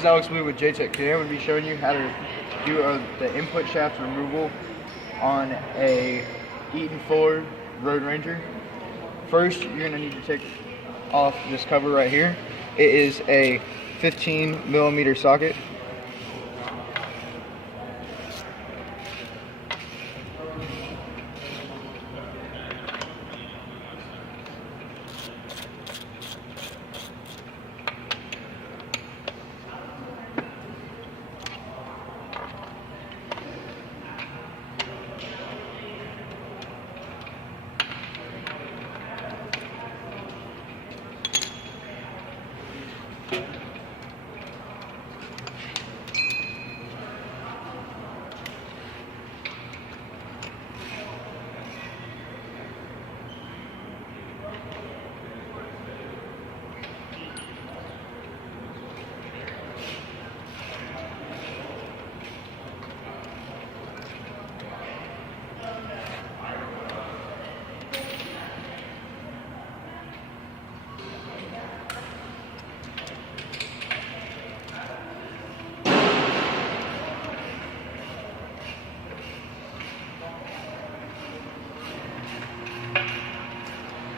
is Alex Blue with JTech. Today I'm going to be showing you how to do the input shaft removal on a Eaton Fuller Road Ranger. First, you're going to need to take off this cover right here. It is a 15mm socket.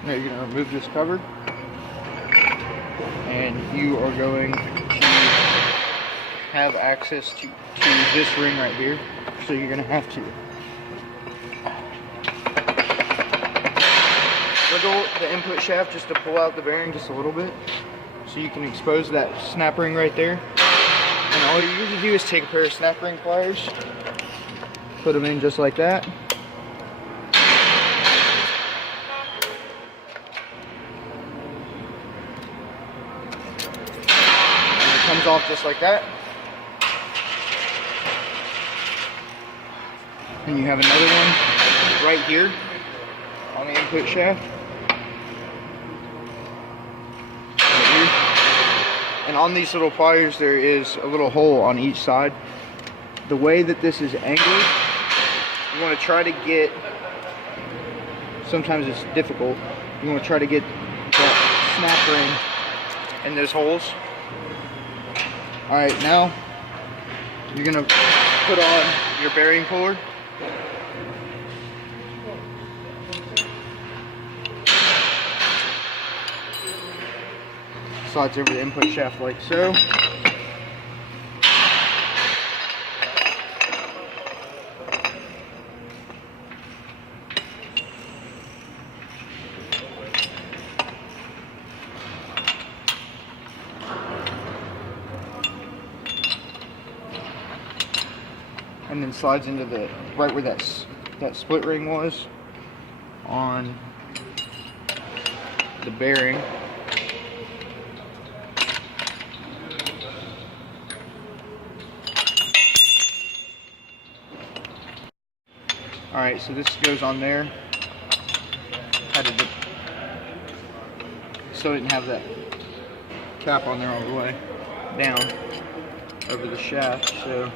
Now you're going to remove this cover, and you are going to have access to this ring right here. So you're going to have to wiggle the input shaft just to pull out the bearing just a little bit, so you can expose that snap ring right there. And all you usually do is take a pair of snap ring pliers, put them in just like that. Comes off just like that, and you have another one right here on the input shaft, right here. And on these little pliers there is a little hole on each side. The way that this is angled, you want to try to get, sometimes it's difficult, you want to try to get that snap ring in those holes. Alright, now you're going to put on your bearing puller. Slides over the input shaft like so. And then slides into the right where that split ring was on the bearing. Alright, so this goes on there. So it didn't have that cap on there all the way down over the shaft, so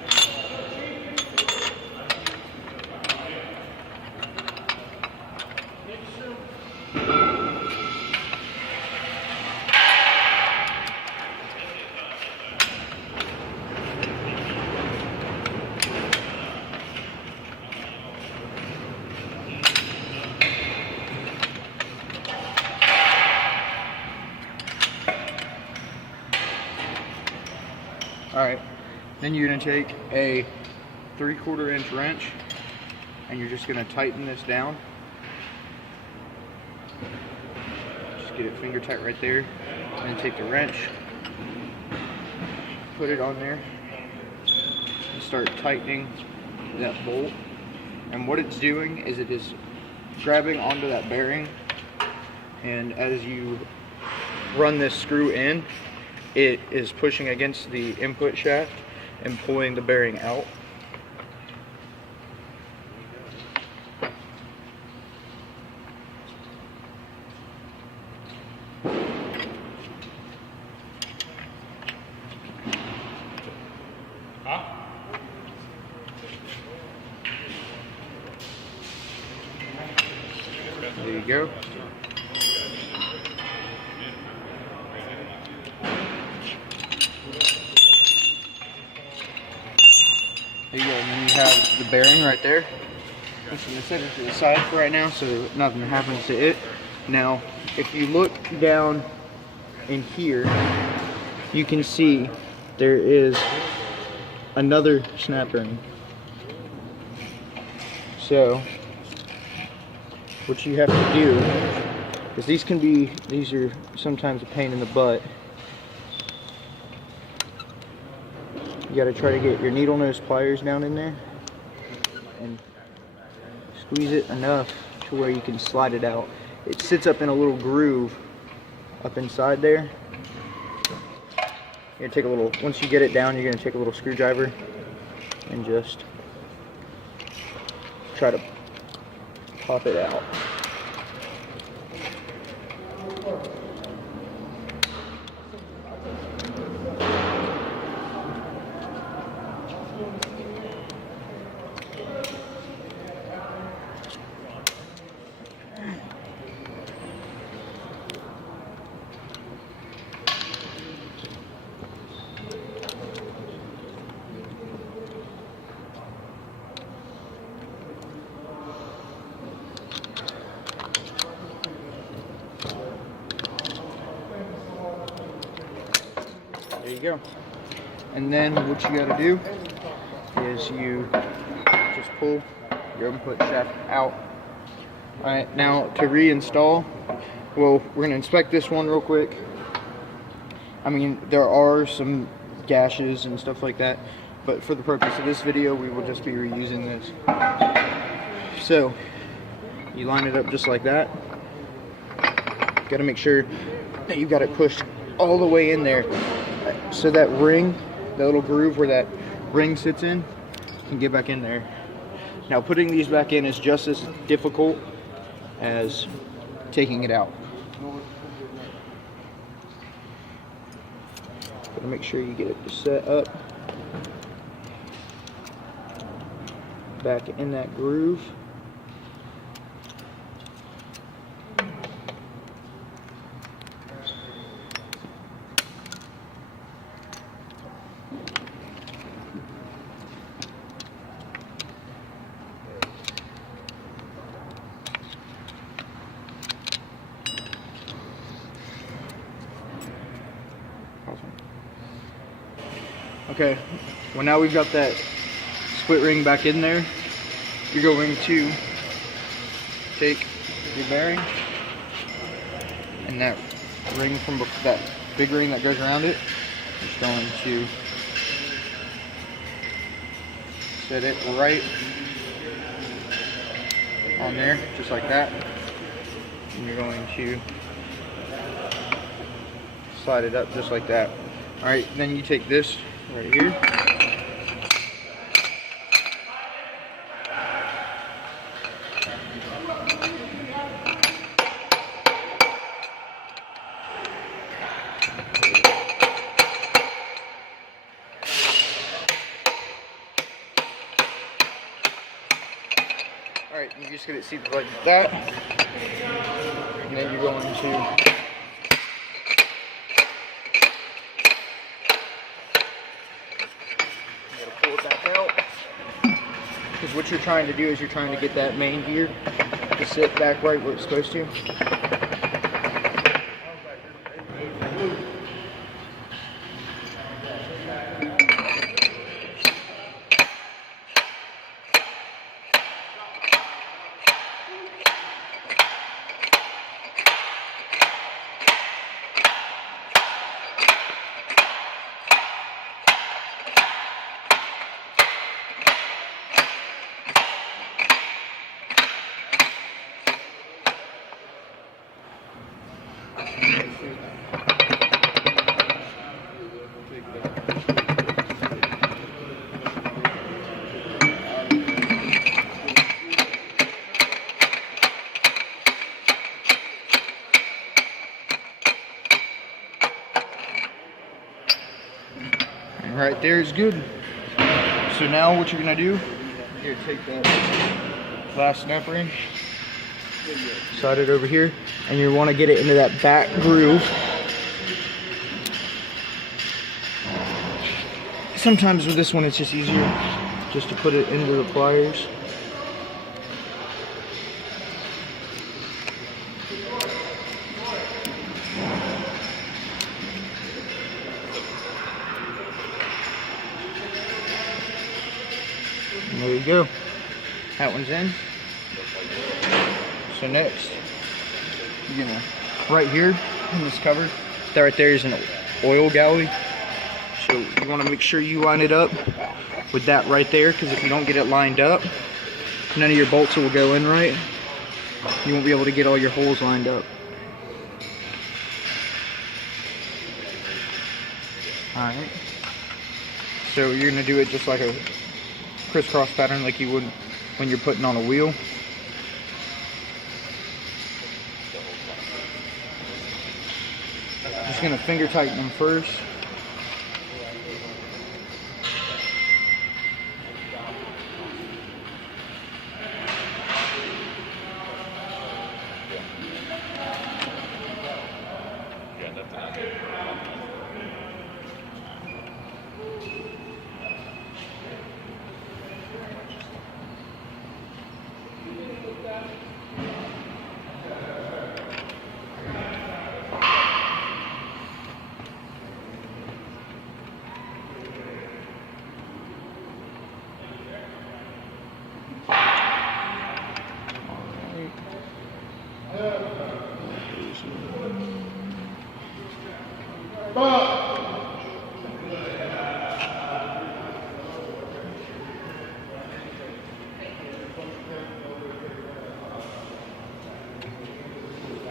alright, then you're going to take a 3/4 inch wrench and you're just going to tighten this down. Just get it finger tight right there, and then take the wrench, put it on there, and start tightening that bolt. And what it's doing is it is grabbing onto that bearing, and as you run this screw in, it is pushing against the input shaft and pulling the bearing out. There you go. There you go, and then you have the bearing right there. I'm just going to set it to the side for right now so nothing happens to it. Now, if you look down in here, you can see there is another snap ring. So, what you have to do is these are sometimes a pain in the butt. You got to try to get your needle nose pliers down in there and squeeze it enough to where you can slide it out. It sits up in a little groove up inside there. You're gonna take a little, once you get it down, you're gonna take a little screwdriver and just try to pop it out. There you go. And then what you gotta do is you just pull your input shaft out. Alright, now to reinstall, well, we're gonna inspect this one real quick. I mean, there are some gashes and stuff like that, but for the purpose of this video, we will just be reusing this. So, you line it up just like that. Gotta make sure that you got it pushed all the way in there, so that ring, that little groove where that ring sits in, can get back in there. Now putting these back in is just as difficult as taking it out. Gotta make sure you get it set up back in that groove. Okay, well now we've got that split ring back in there. You're going to take your bearing and that ring from that big ring that goes around it. Just going to set it right on there, just like that. And you're going to slide it up just like that. Alright, then you take this right here. Alright, you just get it seated like that. And then you're going to pull it back out, because what you're trying to do is you're trying to get that main gear to sit back right where it's supposed to. Right there is good. So now what you're gonna do, you're gonna take that last snap ring, slide it over here, and you want to get it into that back groove. Sometimes with this one it's just easier just to put it into the pliers. And there you go. That one's in. So next, you're gonna, right here in this cover, that right there is an oil galley. So you wanna make sure you line it up with that right there, because if you don't get it lined up, none of your bolts will go in right. You won't be able to get all your holes lined up. Alright. So you're gonna do it just like a crisscross pattern like you would when you're putting on a wheel. Just gonna finger tighten them first.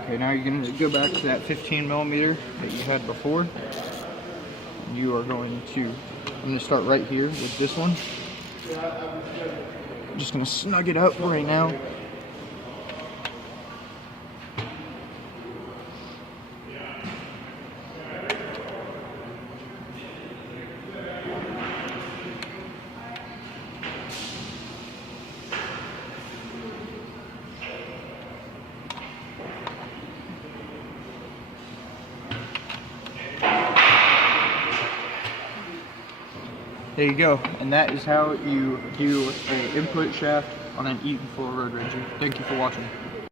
Okay, now you're going to go back to that 15 millimeter that you had before. You are going to, I'm going to start right here with this one. I'm just going to snug it up right now. There you go, and that is how you do an input shaft on an Eaton 4 road Ranger. Thank you for watching.